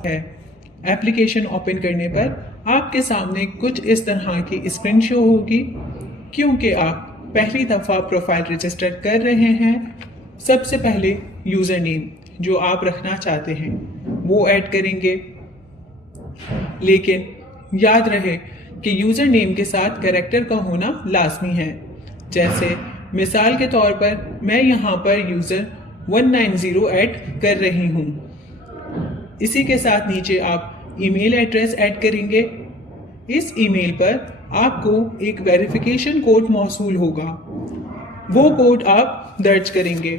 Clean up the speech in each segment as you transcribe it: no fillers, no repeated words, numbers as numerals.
है। Application open करने पर आपके सामने कुछ इस तरह की स्क्रीन शो होगी। क्योंकि आप पहली दफ़ा प्रोफाइल रजिस्टर कर रहे हैं, सबसे पहले यूज़र नेम जो आप रखना चाहते हैं वो ऐड करेंगे। लेकिन याद रहे कि यूज़र नेम के साथ कैरेक्टर का होना लाजमी है। जैसे मिसाल के तौर पर मैं यहाँ पर यूज़र 190 ऐड कर रही हूँ। इसी के साथ नीचे आप ईमेल एड्रेस ऐड करेंगे। इस ईमेल पर आपको एक वेरिफिकेशन कोड मौसूल होगा, वो कोड आप दर्ज करेंगे।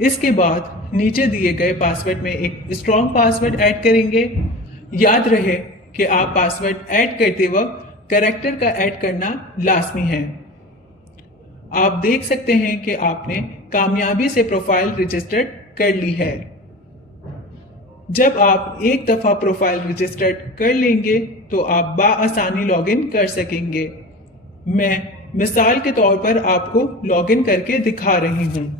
इसके बाद नीचे दिए गए पासवर्ड में एक स्ट्रॉन्ग पासवर्ड ऐड करेंगे। याद रहे कि आप पासवर्ड ऐड करते वक्त कैरेक्टर का ऐड करना लाजमी है। आप देख सकते हैं कि आपने कामयाबी से प्रोफाइल रजिस्टर्ड कर ली है। जब आप एक दफ़ा प्रोफाइल रजिस्टर्ड कर लेंगे तो आप बाआसानी लॉगिन कर सकेंगे। मैं मिसाल के तौर पर आपको लॉगिन करके दिखा रही हूँ।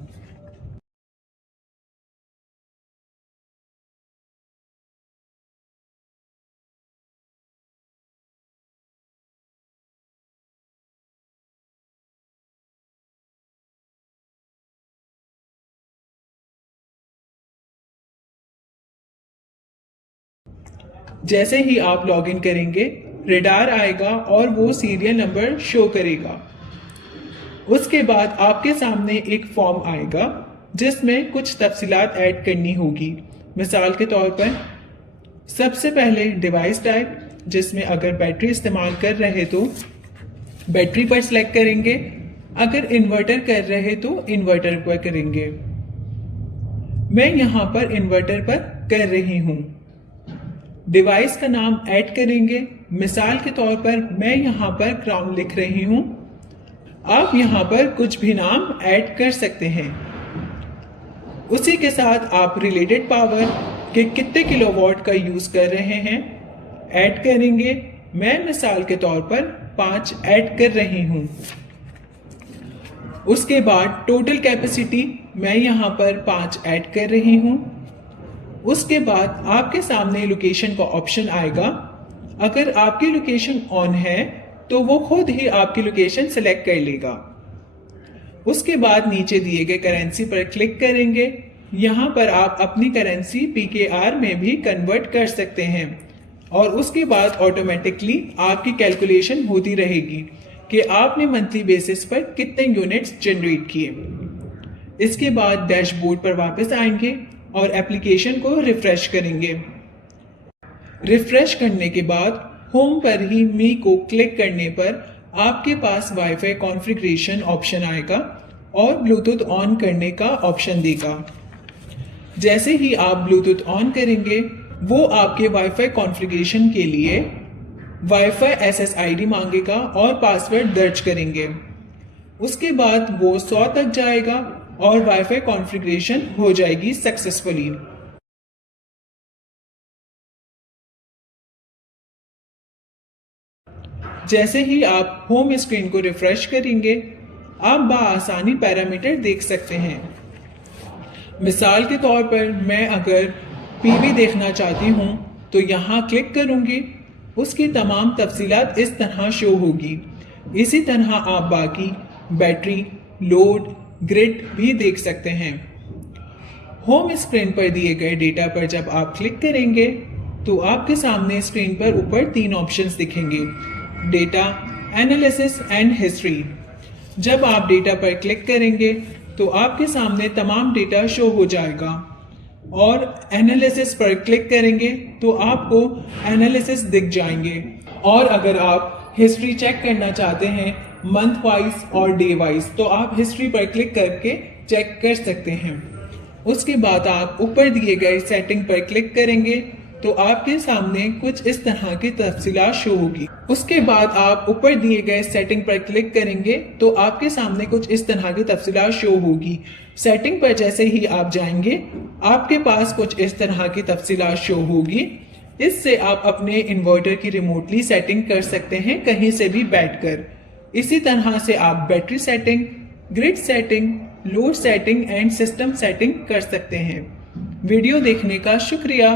जैसे ही आप लॉगिन करेंगे रेडार आएगा और वो सीरियल नंबर शो करेगा। उसके बाद आपके सामने एक फॉर्म आएगा जिसमें कुछ तफसीलात ऐड करनी होगी। मिसाल के तौर पर सबसे पहले डिवाइस टाइप, जिसमें अगर बैटरी इस्तेमाल कर रहे तो बैटरी पर सिलेक्ट करेंगे, अगर इन्वर्टर कर रहे तो इन्वर्टर पर करेंगे। मैं यहाँ पर इन्वर्टर पर कर रही हूँ। डिवाइस का नाम ऐड करेंगे। मिसाल के तौर पर मैं यहाँ पर क्राउन लिख रही हूँ। आप यहाँ पर कुछ भी नाम ऐड कर सकते हैं। उसी के साथ आप रिलेटेड पावर के कितने किलोवाट का यूज कर रहे हैं ऐड करेंगे। मैं मिसाल के तौर पर 5 ऐड कर रही हूँ। उसके बाद टोटल कैपेसिटी मैं यहाँ पर 5 ऐड कर रही हूँ। उसके बाद आपके सामने लोकेशन का ऑप्शन आएगा। अगर आपकी लोकेशन ऑन है तो वो खुद ही आपकी लोकेशन सेलेक्ट कर लेगा। उसके बाद नीचे दिए गए करेंसी पर क्लिक करेंगे। यहाँ पर आप अपनी करेंसी PKR में भी कन्वर्ट कर सकते हैं और उसके बाद ऑटोमेटिकली आपकी कैलकुलेशन होती रहेगी कि आपने मंथली बेसिस पर कितने यूनिट्स जनरेट किए। इसके बाद डैशबोर्ड पर वापस आएंगे और एप्लीकेशन को रिफ्रेश करेंगे। रिफ्रेश करने के बाद होम पर ही मी को क्लिक करने पर आपके पास वाईफाई कॉन्फ़िगरेशन ऑप्शन आएगा और ब्लूटूथ ऑन करने का ऑप्शन देगा। जैसे ही आप ब्लूटूथ ऑन करेंगे वो आपके वाईफाई कॉन्फ़िगरेशन के लिए वाईफाई SSID मांगेगा और पासवर्ड दर्ज करेंगे। उसके बाद वो 100 तक जाएगा और वाईफाई कॉन्फ़िगरेशन हो जाएगी सक्सेसफुली। जैसे ही आप होम स्क्रीन को रिफ्रेश करेंगे आप बाआसानी पैरामीटर देख सकते हैं। मिसाल के तौर पर मैं अगर PV देखना चाहती हूँ तो यहाँ क्लिक करूँगी। उसकी तमाम तफसीलात इस तरह शो होगी। इसी तरह आप बाकी बैटरी, लोड, ग्रिड भी देख सकते हैं। होम स्क्रीन पर दिए गए डेटा पर जब आप क्लिक करेंगे तो आपके सामने स्क्रीन पर ऊपर 3 ऑप्शंस दिखेंगे: डेटा, एनालिसिस एंड हिस्ट्री। जब आप डेटा पर क्लिक करेंगे तो आपके सामने तमाम डेटा शो हो जाएगा और एनालिसिस पर क्लिक करेंगे तो आपको एनालिसिस दिख जाएंगे। और अगर आप हिस्ट्री चेक करना चाहते हैं मंथ वाइज और डे वाइज तो आप हिस्ट्री पर क्लिक करके चेक कर सकते हैं। उसके बाद आप ऊपर दिए गए सेटिंग पर क्लिक करेंगे तो आपके सामने कुछ इस तरह की तफसीलात शो होगी। उसके बाद आप ऊपर दिए गए सेटिंग पर क्लिक करेंगे तो आपके सामने कुछ इस तरह की तफसीलात शो होगी। सेटिंग पर जैसे ही आप जाएंगे आपके पास कुछ इस तरह की तफसीलात शो होगी। इससे आप अपने इन्वर्टर की रिमोटली सेटिंग कर सकते हैं कहीं से भी बैठकर। इसी तरह से आप battery setting, grid setting, load setting and system setting कर सकते हैं। वीडियो देखने का शुक्रिया।